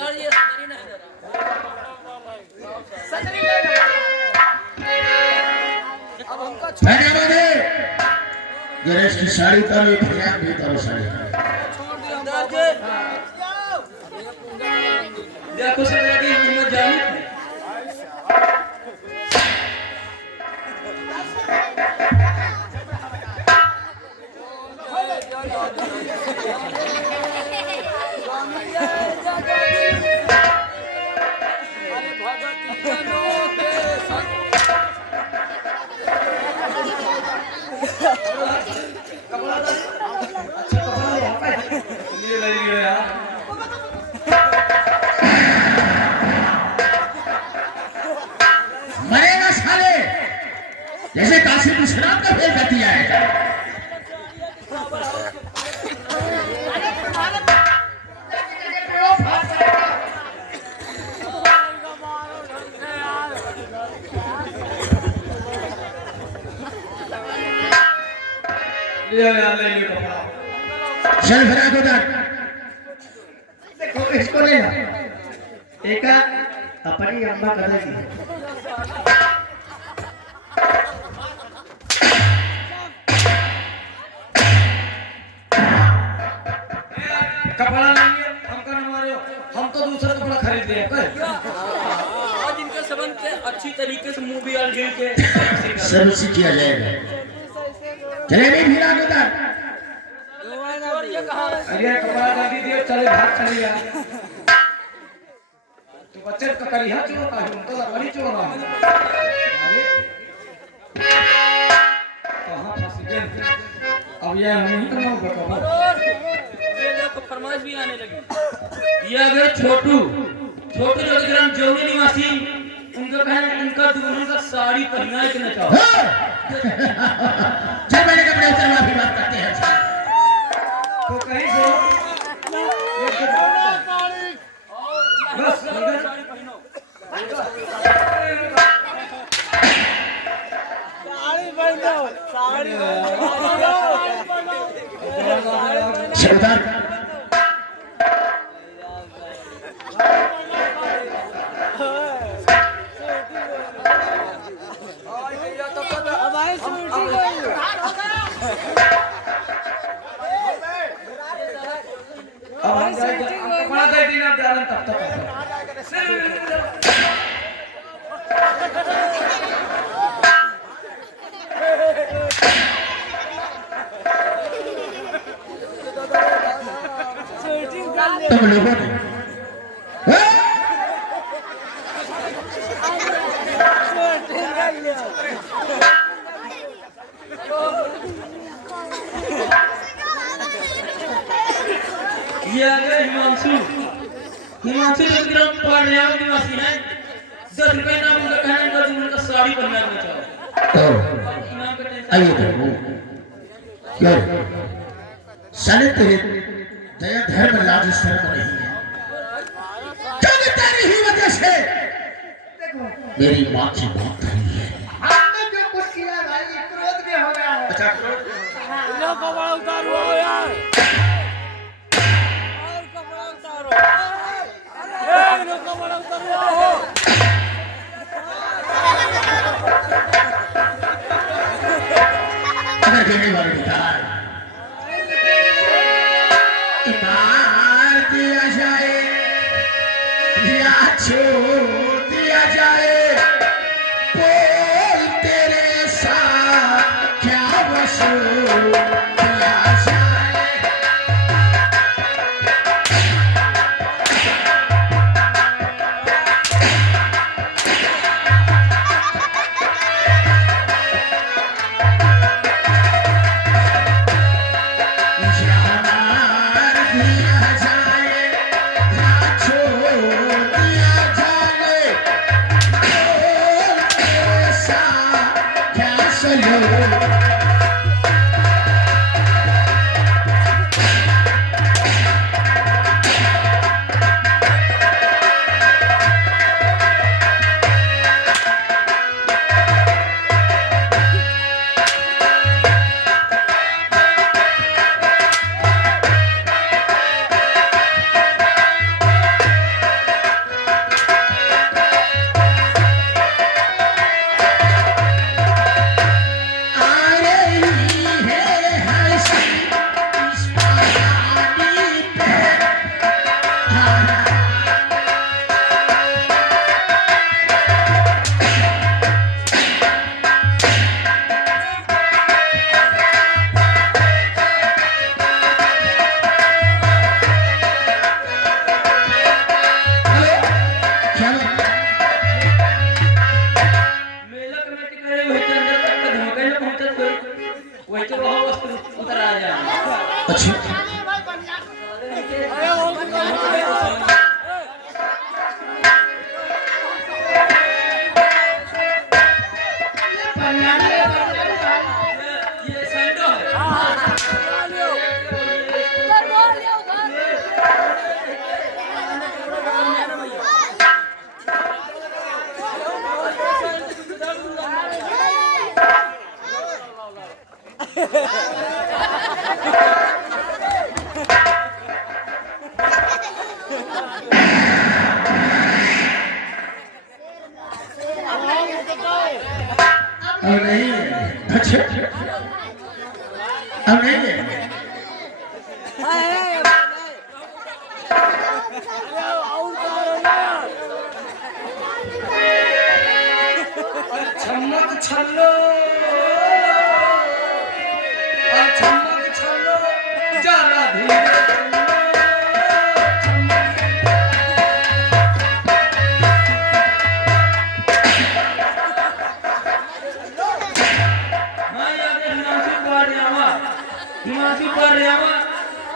सरदार ये सदरी नहीं दे रहा। अब हमका गणेश की साड़ी पर भैया भी तारो साड़ी छोड़ दिया सरदार जी। देखो सरदार जी मोहम्मद जाहिद मरेगा साले जैसे काशी में शराब का फेल कर दिया है। चल फिर आगे उधर देखो इसको ले एक अपनी अम्मा कर देगी कपड़ा लेंगे हमका न मारो हम तो दूसरा कपड़ा खरीद ले आज इनके संबंध से अच्छी तरीके से मूवी और गिल के सर्विस किया जाएगा। चले भी फिर आगे उधर और ये कहां अरे कपड़ा जल्दी दियो चले भाग चले यार तो बच्चे का करी हाथ चोर का हम तो बड़ी चोर है अरे कहां फंस गए अब ये हम नहीं करना होगा ये देखो फरमाइश भी आने लगी। ये अगर छोटू छोटू जगदीराम जोगी निवासी उनका कहना उनका दोनों का साड़ी पहनना है कि न चाहो। चल मैंने कपड़े उतरवा फिर बात करते हैं। तो कहीं से बस साड़ी पहनो सरदार अब हम जाएंगे कपड़ा दे देना दारन तब तक तुम लोगों ने ये अगर हिमांशु जगदीराम पांड्या निवासी है 10 रुपए नाम उनका कहना है कि उनका साड़ी पहनना है चाहो। इनाम का टेंशन आइए क्यों साले तेरे दया धर्म लाज शर्म नहीं है क्योंकि तेरी ही वजह से मेरी माँ की मौत हुई है। हमने जो कुछ किया भाई क्रोध में हो गया है अच्छा लो कपड़ा उतारो यार और कपड़ा उतारो ए लो कपड़ा उतारो अगर कहने वाले निकाल इमार दिया जाए या छोड़ दिया जाए बोल तेरे साथ क्या वसूल किया जाए। अब नहीं है। अच्छा अब नहीं है। छम्मक छल्लो और छम्मक छल्लो जरा धीरे हाँ याद है हिमांशु पारियावा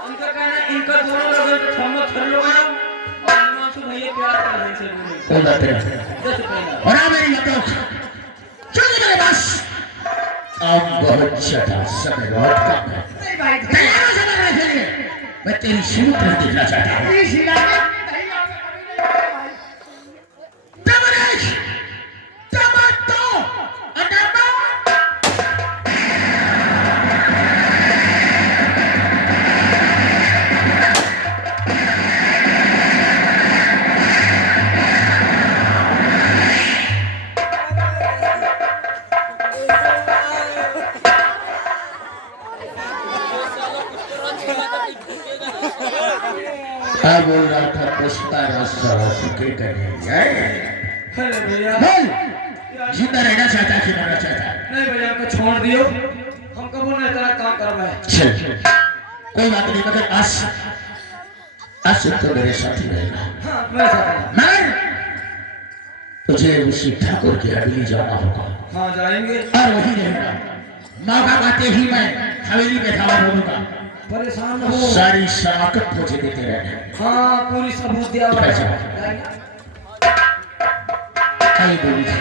उनका कहना है इनका दोनों लोगों को छम्मक छल्लो बनाओ और हिमांशु भैया प्यार कर रहे हैं कोई बात नहीं। जैसे पहला और आ मेरी बातों चलिए मेरे पास अब बहुत ज्यादा समय बहुत कम है। नहीं भाई तैयार हो जाना के लिए मैं तेरी शुरू कर देखना चाहता हूँ। इस इलाके में नहीं आके कभी नहीं आया भाई तमरेश टमाटो अनामा क्या बोल रहा था पुष्पा रस्ता चुके करने जाए अरे भैया बोल जिंदा रहना चाहता कि मरना चाहता नहीं भैया हमको छोड़ दियो हम कब ना इतना काम करवाए चल कोई बात नहीं मगर आज से तो मेरे साथ ही रहेगा हाँ मेरे साथ मगर तुझे उसी ठाकुर की हवेली जाना होगा हाँ जाएंगे और वही रहेगा मौका पाते ही मैं हवेली में खड़ा होऊंगा परेशान न हो सारी शराकत मुझे देते रहना हाँ पूरी सबूत दिया हुआ है। अच्छा। आई बोली थी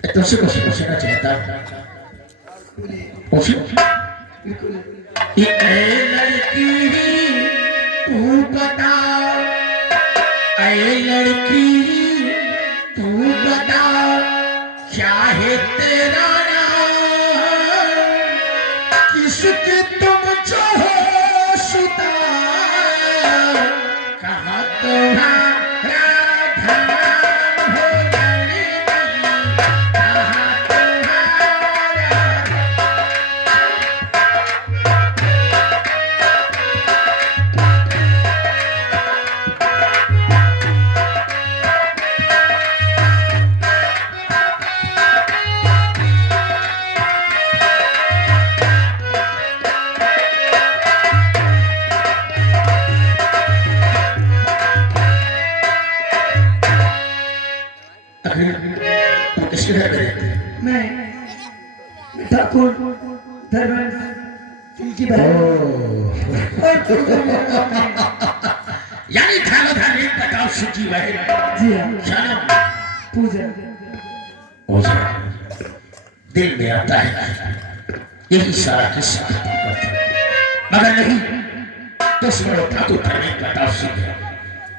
मैं तुमसे कुछ पूछना चाहता पूछो ये लड़की तू बता ऐ लड़की तू बता चाहे तेरा नाम किसकी तुम चाहो सुता कहाँ तुम्हारा ध्यान हो लड़की कहाँ तुम्हारा तुम किसके घर में रहते हो? मैं ठाकुर धर्मेंद्र सिंह की बहन और यानी ठाकुर धर्मेंद्र प्रताप सिंह की बहन जी हाँ जन्म पूजा मुझे दिल में आता है यही सारा किस्सा खत्म करते मगर नहीं दुश्मन ठाकुर धर्मेंद्र प्रताप सिंह है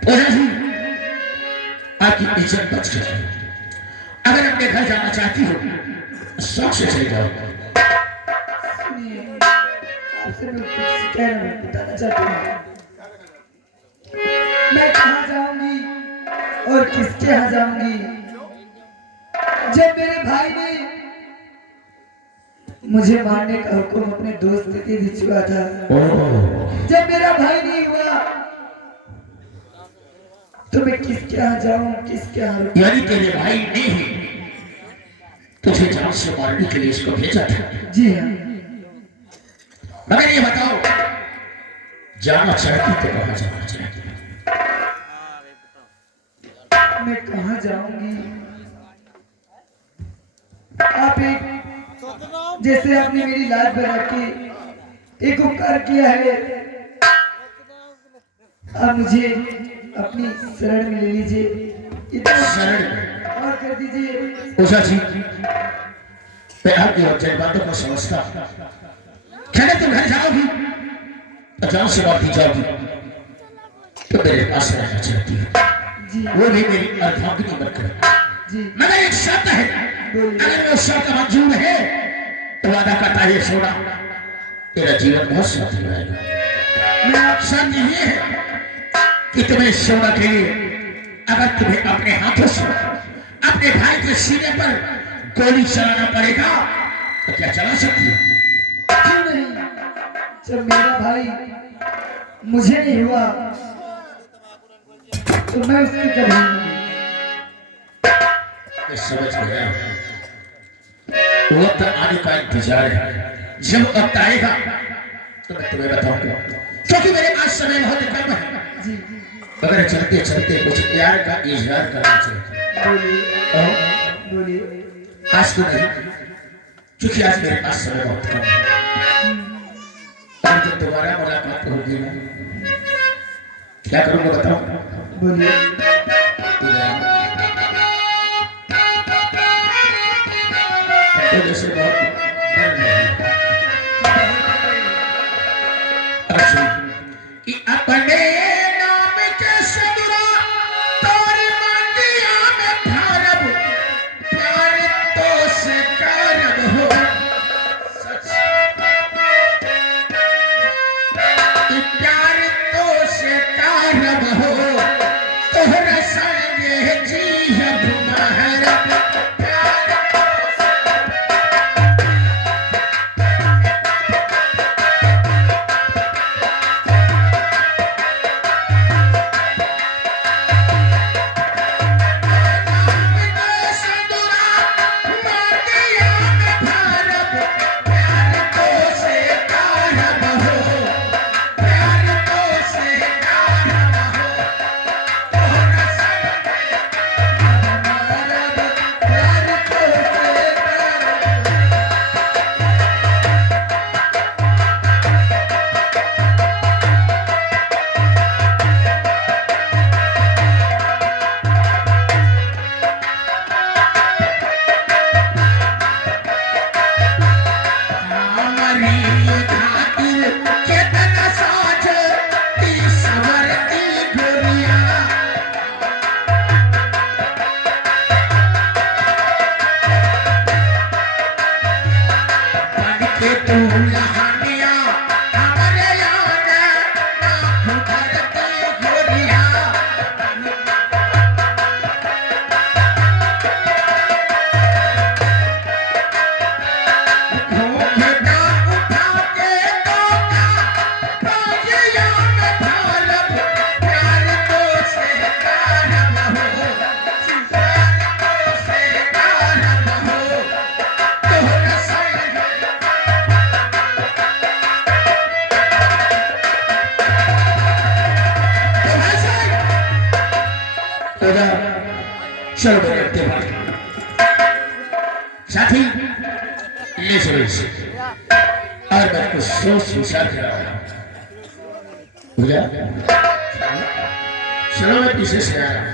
पूजा जी आपकी इज्जत बच गई अगर अपने घर जाना चाहती हो शौक से चले जाओ सुनिए आपसे मैं कुछ कहना बताना चाहती हूँ मैं कहाँ जाऊंगी और किसके यहाँ जाऊंगी जब मेरे भाई ने मुझे मारने का हुक्म अपने दोस्त से दे चुका था जब मेरा भाई नहीं हुआ तो मैं किसके यहाँ जाऊं किसके यहाँ रुकूं? यानी तेरे भाई ने ही तुझे जान से मारने के लिए इसको भेजा था जी हाँ मगर ये बताओ जाना चाहती तो कहाँ जाना चाहती मैं कहाँ जाऊंगी आप एक जैसे आपने मेरी लाज बना के एक उपकार किया है आप मुझे अपनी शरण में ले लीजिए इतना शरण में? और कर दीजिए उषा जी मैं आपकी और जय बातों को समझता कहने तुम घर जाओगी तो जान से वापस जाओगी तो मेरे पास रहना चाहती है जी वो भी मेरी अर्धांगिनी बनकर जी मगर एक शर्त है अगर वो शर्त मंजूर है तो वादा करता है सोना तेरा जीवन बहुत साथी रहेगा मैं आप शर्त ये है कि तुम्हें सोना के लिए अगर तुम्हें अपने हाथों से अपने भाई के सीने पर गोली चलाना पड़ेगा तो क्या चला सकती है? क्यों नहीं? जब मेरा भाई मुझे नहीं हुआ तो मैं उसकी कभी नहीं। मैं समझ गया। वक्त आने का इंतजार है। जब वक्त आएगा तो मैं तुम्हें बताऊंगा, क्योंकि मेरे पास समय बहुत कम है। जी अगर चलते चलते कुछ प्यार का इजहार करना चाहिए। बोलिए। आज तो नहीं, क्योंकि आज मेरे पास समय बहुत कम है। और जब दोबारा मुलाकात होगी ना, क्या करूंगा बताओ? बोलिए। तो जैसे बहुत डर नहीं कि अपने नाम के सदरा तोरी मंडिया में भारब प्यार तो से कारब हो सच कि प्यार तो से कारब हो तोहरा संगे जी अब महरब प्यार तो से चलो बैठते साथी ले चलो इसे और मैं कुछ सोच विचार कर रहा हूँ। चलो मैं पीछे से आ रहा हूँ।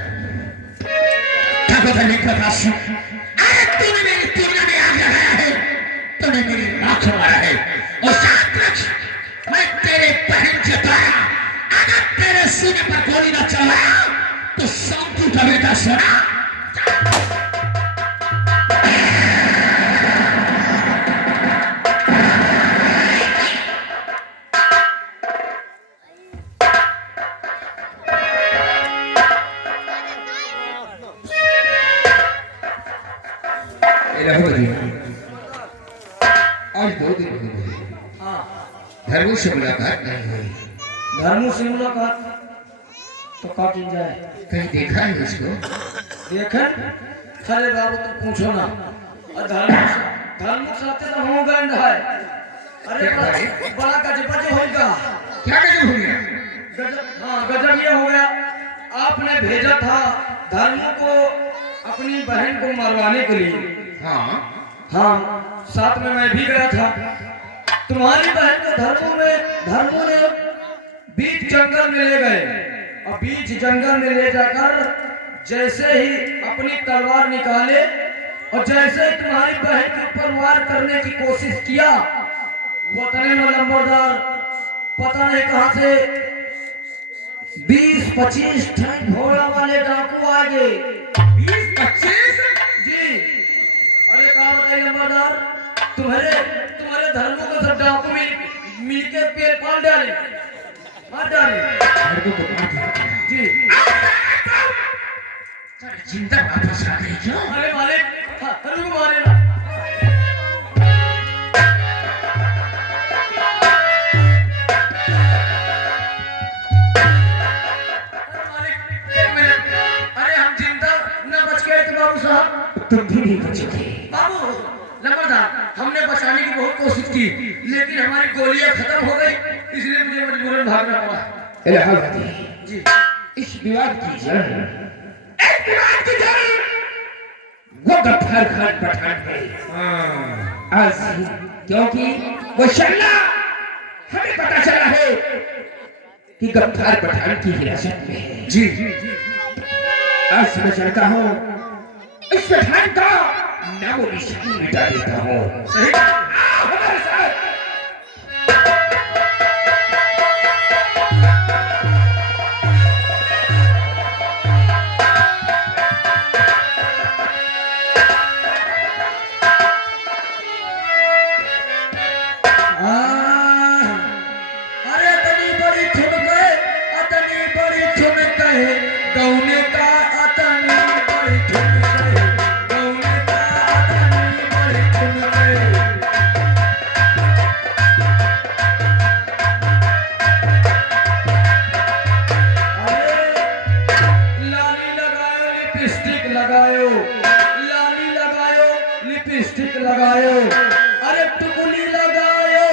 तूने मेरी तुलना में आगे लगाया है, तूने मेरी आंख मारा है और साथ रख मैं तेरे बहन के द्वारा अगर तेरे सीने पर गोली न चलाया तो शांति का बेटा सुना। आज 2 दिन हो गए धर्मों से मुलाकात नहीं हुई। धर्मों से मुलाकात तो का की जाए? कहीं देखा है इसको? देखन खरे बाबू तो पूछो ना। और धर्म साथे तो हो गंड है। अरे बड़ा गजब होगा। क्या गजब हो गया? गजब, हाँ गजब ये हो गया, आपने भेजा था धर्म को अपनी बहन को मरवाने के लिए। हाँ साथ में मैं भी गया था। तुम्हारी बहन को धर्मों ने बीच जंगल में ले गए और बीच जंगल में ले जाकर जैसे ही अपनी तलवार निकाले और जैसे ही तुम्हारी बहन के ऊपर वार करने की कोशिश किया, वतने में लंबरदार पता नहीं कहां से 20-25 ठन घोड़ा वाले डाकू आ गए। 20-25? जी। अरे कहा बताइए लंबरदार, तुम्हारे धर्मों को सब डाकू मिलके पेड़ पाल डाले, मार डाले। मेरे को तो मार दिया। जी। जिंदा वापस आ गई क्यों? अरे मालिक रुको मारे ना। तुम भी नहीं बचोगे बाबू। लंबरदार, हमने बचाने की बहुत कोशिश की लेकिन हमारी गोलियां खत्म हो गई, इसलिए मुझे मजबूरन भागना पड़ा। इलाहाबादी जी इस विवाद की जड़ एक विवाद की जड़ वो गफ्फार खान पठान है। आज क्योंकि वो शल्ला हमें पता चला है कि गफ्फार पठान की हिरासत में है। जी आज मैं चलता हूँ इस पठान का नामो निशान मिटा देता हूँ। सही। हमारे साथ अरे तनी बड़ी ठुमके, अतनी बड़ी ठुमके, गौने का अतनी बड़ी ठुमके, गौने का अतनी बड़ी ठुमके। लाली लगायो लिपस्टिक लगायो, लाली लगायो लिपस्टिक लगायो, अरे टुकुली लगायो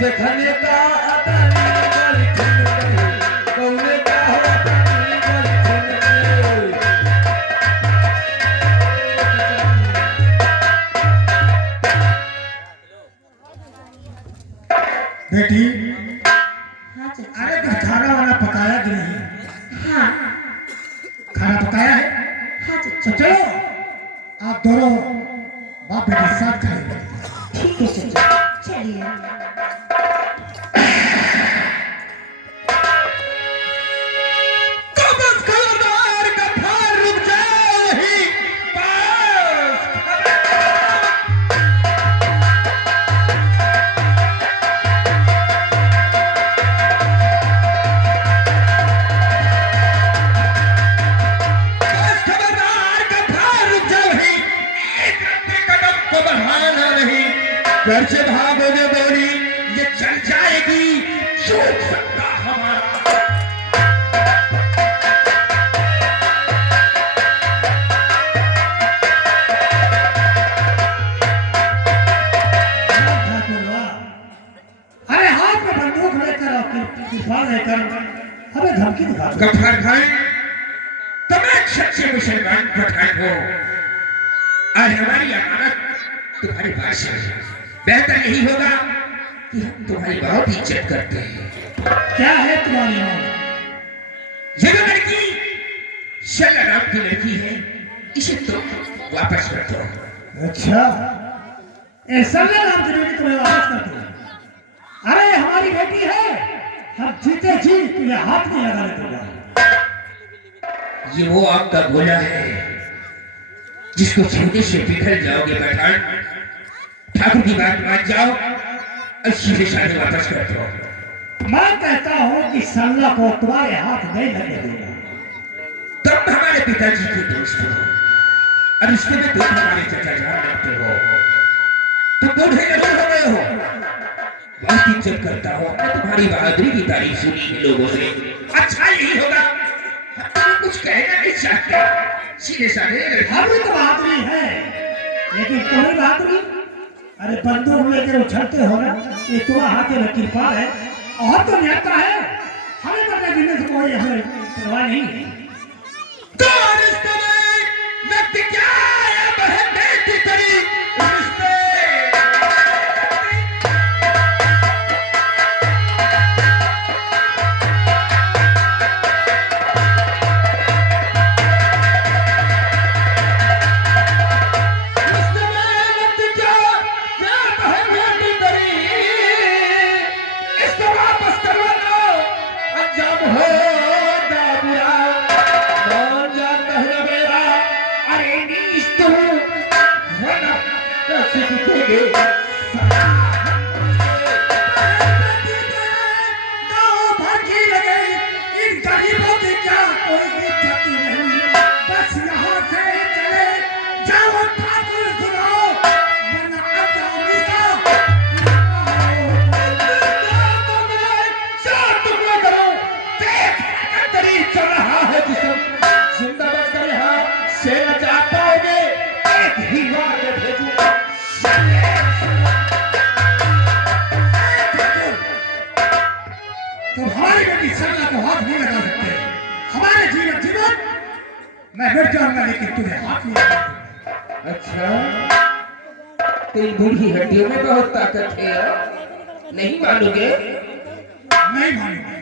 देखने का अतनी बड़ी ठुमके, गौने का अतनी बड़ी ठुमके। बेटी हाँ चाचा। अरे कुछ खाना वाना पकाया कि नहीं? हाँ खाना पकाया है हाँ तो चाचा। चलो आप दोनों बाप बेटे साथ खाएंगे। ठीक है चाचा, चलिए। तो बस खबरदार गफ्फार रुक जाओ यहीं बस। बस खबरदार गफ्फार रुक जाओ यहीं, एक रत्ती कदम को बढ़ाना नहीं। घर से भागोगे बोली ये चल जाएगी, छूट सकता हमारा। अरे हाथ में बंदूक लेकर और किरपान लेकर हमें धमकी दिखा दो। गफ्फार भाई तुम एक सच्चे मुसलमान पठान हो। आज हमारी अमानत तुम्हारे पास है। बेहतर यही होगा कि हम तुम्हारी बहुत इज्जत करते हैं। क्या है तुम्हारी मांग? ये जो लड़की शल्ला नाम की लड़की है इसे तुम वापस कर दो। अच्छा, ऐसा नाम की बेटी तुम्हें वापस कर दो? अरे हमारी बेटी है, हम जीते जी तुम्हें हाथ नहीं लगाने दूंगा। ये वो आपका गोला है जिसको छूने से पिघल जाओगे पठान। ठाकुर की बात मान जाओ और सीधे साधे वापस कर दो। मैं कहता हूँ कि सल्ला को तुम्हारे हाथ नहीं लगने दूंगा। तुम हमारे पिताजी के दोस्त हो और इसके में तुम हमारे चचा जान लगते हो। तुम बूढ़े जरूर हो गए हो। बहुत इज्जत करता हूँ, मैं तुम्हारी बहादुरी की तारीफ सुनी है लोगों से। अच्छा यही होगा, हम तुम्हें कुछ कहना नहीं चाहते, सीधे साधे हमें तो बहादुरी है, लेकिन तुम्हारी बहादुरी, अरे बंदूक लेकर उछलते हो ना, ये तुम्हारे हाथ में कृपा है और तो न्याता है। हमें मरने गिरने से कोई हमें परवाह नहीं है। तो रिश्ते में व्यक्ति क्या है बहन बेटी तेरी रिश्ते। इन गरीबों की क्या कोई इज्जत नहीं, बस यहाँ से हाथ नहीं लगा सकते। हमारे जीवन जीवन मैं मिट जाऊंगा लेकिन तुझे हाथ नहीं लगा सकते। अच्छा, तेरी बूढ़ी हड्डियों में बहुत ताकत है यार। नहीं मानोगे? नहीं मानूंगा।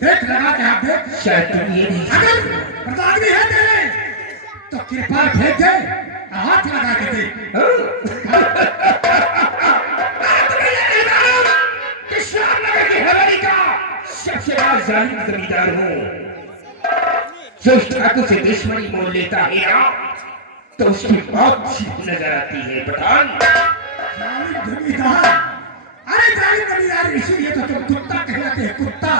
देख लगा के आप देख। शायद तुम ये नहीं अगर प्रतापी है तेरे तो कृपा भेज दे, हाथ लगा के दे। श्यामनगर की हवेली का सबसे बड़ा जालिम जमींदार हूँ। जो इस ठाकुर से दुश्मनी मोल लेता है ना, तो उसकी मौत सीधी नजर आती है। पठान जालिम जमींदार, अरे जालिम जमींदार इसीलिए तो तुम कुत्ता कहलाते हैं, कुत्ता।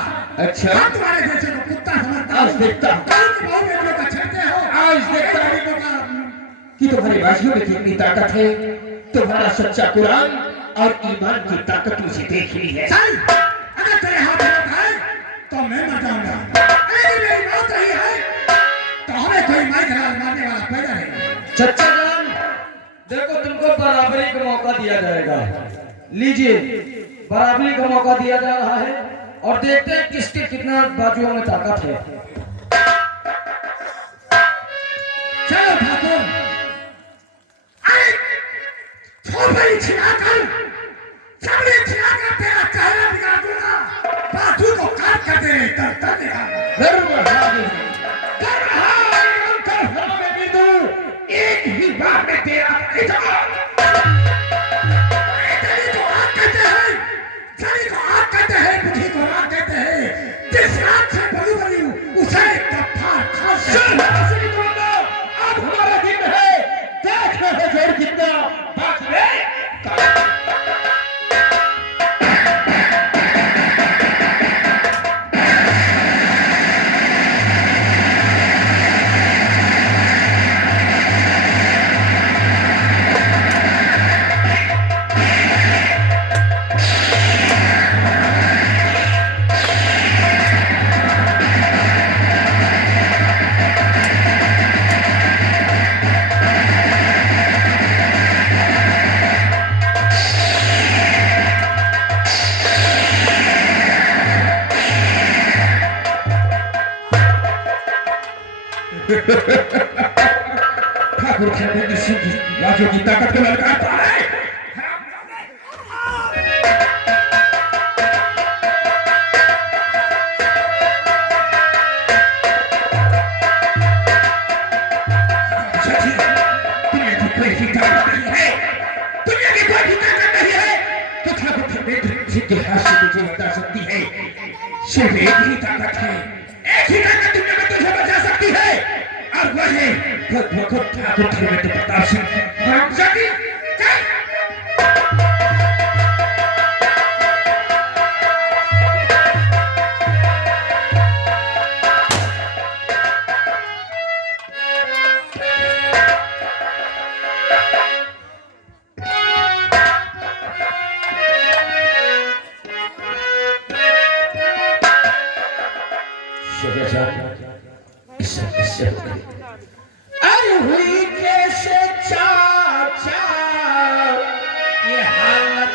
अच्छा, हम तुम्हारे जैसे को कुत्ता समझता आज देखता हूँ। तुम बहुत बेटियों का छेड़ते हो। आज देखता हूँ बेटियों का कि तुम्हारे बाजुओं में कितनी ताकत है। तुम्हारा सच्चा कुरान और ईमान की ताकत मुझे देखनी है। चल, अगर तेरे हाथ में है तो मैं मर जाऊंगा। अगर मेरी मौत रही है तो हमें कोई मारने वाला पैदा नहीं। चचा जान, देखो तुमको बराबरी का मौका दिया जाएगा। लीजिए, बराबरी का मौका दिया जा रहा है और देखते हैं किसके कितना बाजुओं में ताकत है। चलो ठाकुर, अरे थोड़ी छिड़ाकर, सामने छिड़ाकर तेरा चेहरा बिगाड़ दूंगा। बाजू को काट कर तेरे दर्द दिखाऊंगा। एक ही बार में तेरा बुद्धि को आग कहते हैं। जिस आग से बलू बनी उसे गफ्फार खान अब हमारा दिन है, देखना है जोर कितना बात में। ठाकुर खंडेंद्र सिंह की राजों की ताकत को ललकारता है। दुनिया की कोई भी ताकत नहीं है, दुनिया की कोई भी ताकत नहीं है तो ठाकुर खंडेंद्र सिंह के हाथ से मुझे बता सकती है। सिर्फ एक ही ताकत है, एक ही ताकत दुनिया में तुझे बचा सकती है, और वह है खुद ठाकुर खंडेंद्र प्रताप सिंह। अरे हुई कैसे चाचा ये हालत,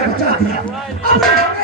से बचा दिया। अब